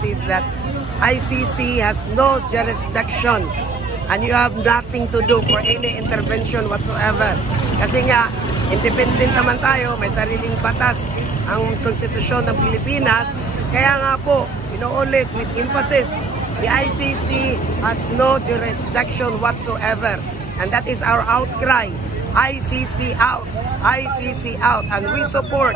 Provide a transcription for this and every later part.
policy is that ICC has no jurisdiction and you have nothing to do for any intervention whatsoever. Kasi nga, independent naman tayo, may sariling batas ang konstitusyon ng Pilipinas. Kaya nga po, inuulit with emphasis, the ICC has no jurisdiction whatsoever. And that is our outcry. ICC out, ICC out. And we support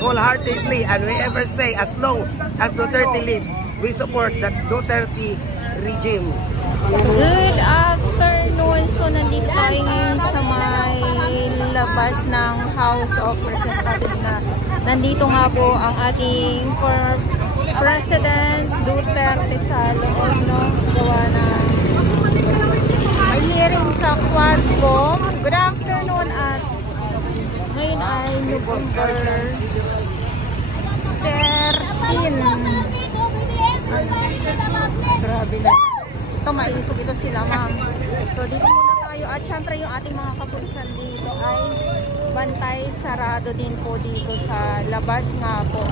wholeheartedly, and we ever say, as long as Duterte lives, we support the Duterte regime. Good afternoon. So, nandito tayo ngayon sa may labas ng House of Representatives. Nandito nga po ang ating President Duterte sa loob, no? Gawa na may hearing sa Quadcom. Good afternoon at ngayon ay November 13. Grabe na. Ito, maisog ito sila, ma'am. So, dito muna tayo. At syempre, yung ating mga kapulisan dito ay bantay sarado din po dito sa labas nga po.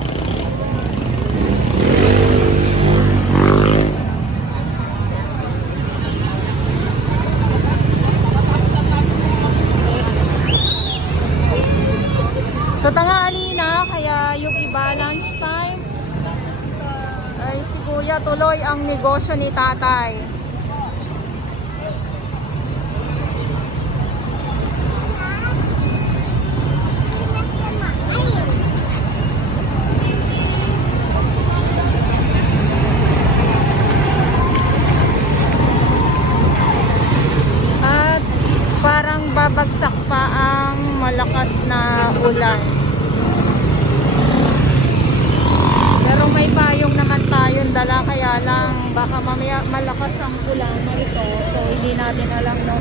So, tanghali na, kaya yung iba lunch time ay si Kuya tuloy ang negosyo ni tatay. At parang babagsak pa ang malakas na ulan. Pero may payong naman tayong dala, kaya lang baka mamaya malakas ang ulan na ito. So hindi natin alam, no?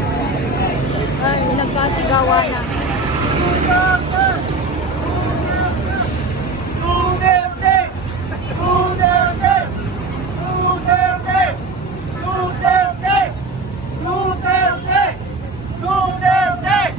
Ay, nagkasigawa na. Duterte! Duterte! Duterte! Duterte! Duterte! Duterte! Duterte!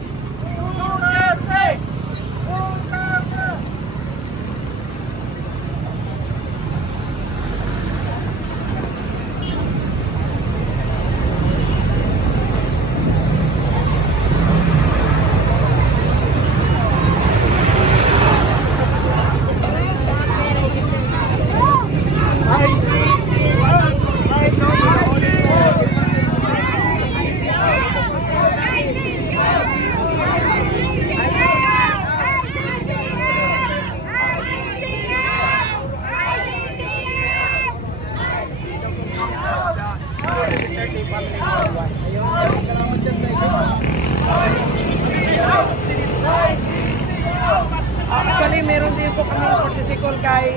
Actually, meron din po kami protocol kay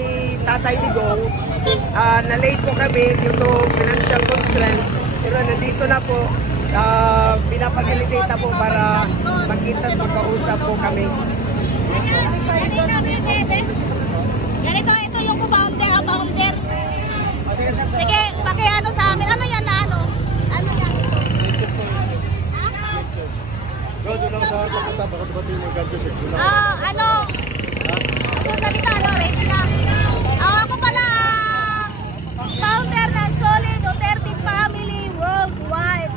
Tatay Digong. Na-late po kami due to financial constraint. Pero nandito na po, pinapacilitate na po para magkita at magkausap po kami. Ganito, ito yung founder, ang founder. Sige, pakiano sa amin. Ano yan na ano? Ano yan? Ano? Sasalita, ano? Ready na? Ako pala, founder ng Solid Duterte Family Worldwide.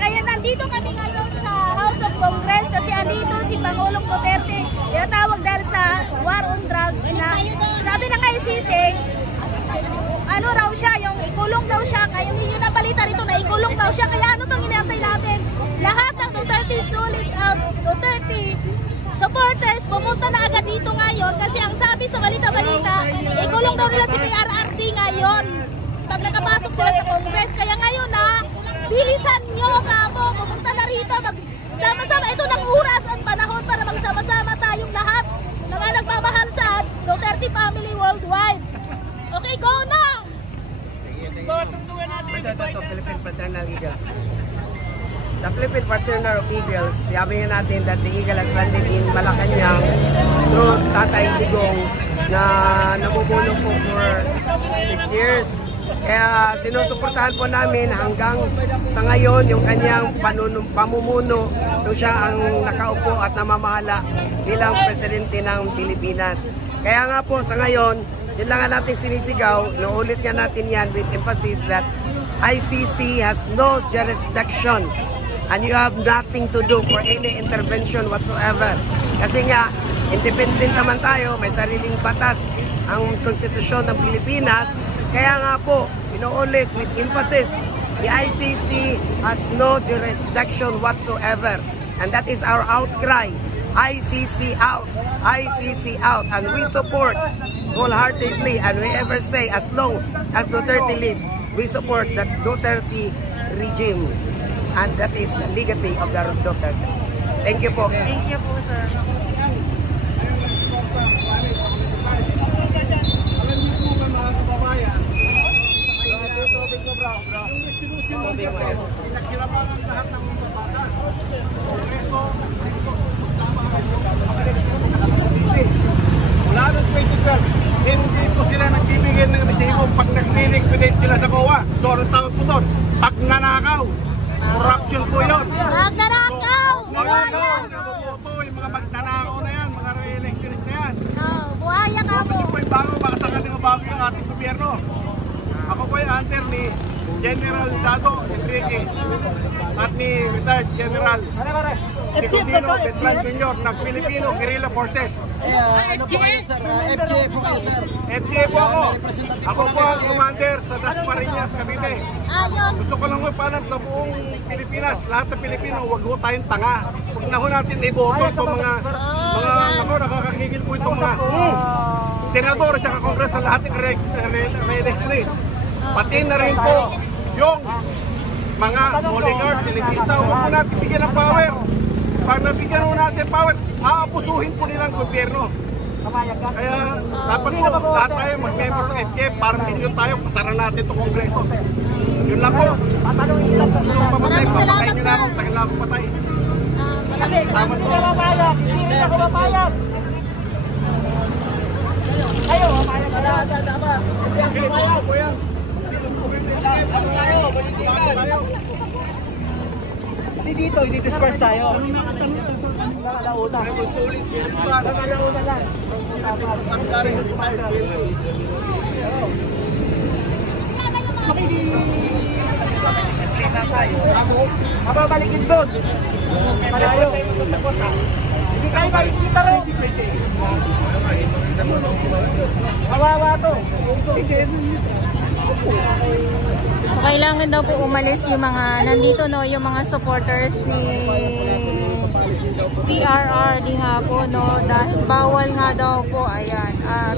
Kaya nandito kami ngayon sa House of Congress kasi andito si Pangulong Duterte. Tinatawag dahil sa war on drugs na sabi ng ICC, ano raw siya, yung ikulong daw siya, kaya hindi nyo napalitan ito na ikulong daw siya, kaya ano itong inantay natin? Lahat ng Duterte Solid, Duterte supporters, pumunta na agad dito ngayon kasi ang sabi sa balita-balita, ikulong daw nila si PRRD ngayon pag nakapasok sila sa Congress. Kaya ngayon na, bilisan nyo kamo, pumunta na rito, magsama-sama. Ito ng oras at panahon para magsama-sama tayong lahat na mga nagmamahal sa Duterte Family Worldwide. Okay, go na! Philippine Fraternal Eagles. The Philippine Fraternal of Eagles, sabi nga natin that the Eagle has landed in Malacanang through Tatay Digong na namumuno po for 6 years. Kaya sinusuportahan po namin hanggang sa ngayon yung kanyang pamumuno nung siya ang nakaupo at namamahala bilang presidente ng Pilipinas. Kaya nga po sa ngayon, yun lang nga natin sinisigaw, naulit nga natin yan with emphasis that ICC has no jurisdiction and you have nothing to do for any intervention whatsoever. Kasi nga, independent naman tayo, may sariling batas ang konstitusyon ng Pilipinas. Kaya nga po, inuulit with emphasis, the ICC has no jurisdiction whatsoever. And that is our outcry. ICC out, ICC out, and we support wholeheartedly, and we ever say as long as Duterte lives, we support that Duterte regime, and that is the legacy of the Duterte. Thank you po. Thank you po, sir. Wala nang 2012, hindi po sila nagbibigay ng resibo pag nag-liquidate sila sa COA. So, anong tawag po doon? Pagnanakaw. Corruption po yun. Magnanakaw! Buhaya! Yung mga magnanakaw na yan, mga re-electionist na yan. Buhaya ka mo! Ako po yung bago, baka sakaling mabago yung ating gobyerno. Ako po yung hunter ni General Dado Enrique at ni retired General Secundino Beltran Jr. ng Filipino Guerrilla Forces. Ano po kayo, sir? FGA po kayo, sir. FGA po ako. Ako po ang commander sa Dasmariñas, Cavite. Ayun! Gusto ko lang magpaalam sa buong Pilipinas, lahat ng Pilipino, huwag ho tayong tanga. Huwag na ho natin iboto itong mga ako, nakakakigil po itong mga senador at saka kongres sa lahat ng re-electionist. Pati na rin po yung mga oligarchs, elitista, huwag po natin bigyan ng power. Pag nabigyan mo natin power, aapusuhin po nilang gobyerno. Kaya dapat po lahat tayo mag-member ng FGF para milyon tayo, pasaran natin itong kongreso. Yun lang po. Gusto ko pamatay, papatay nyo na ako, tagal na ako patay. Salamat po. Hindi rin ako mapayag. Kayo, mapayag ka na. Okay, po yan. Kasi dito, i-disperse tayo. Nakalauna. Nakalauna lang. Mababalikin doon. Malayo. Hindi kayo makikita rin. Kawawa to. So, kailangan daw po umalis yung mga, nandito no, yung mga supporters ni PRR, di nga po, no, dahil bawal nga daw po, ayan, at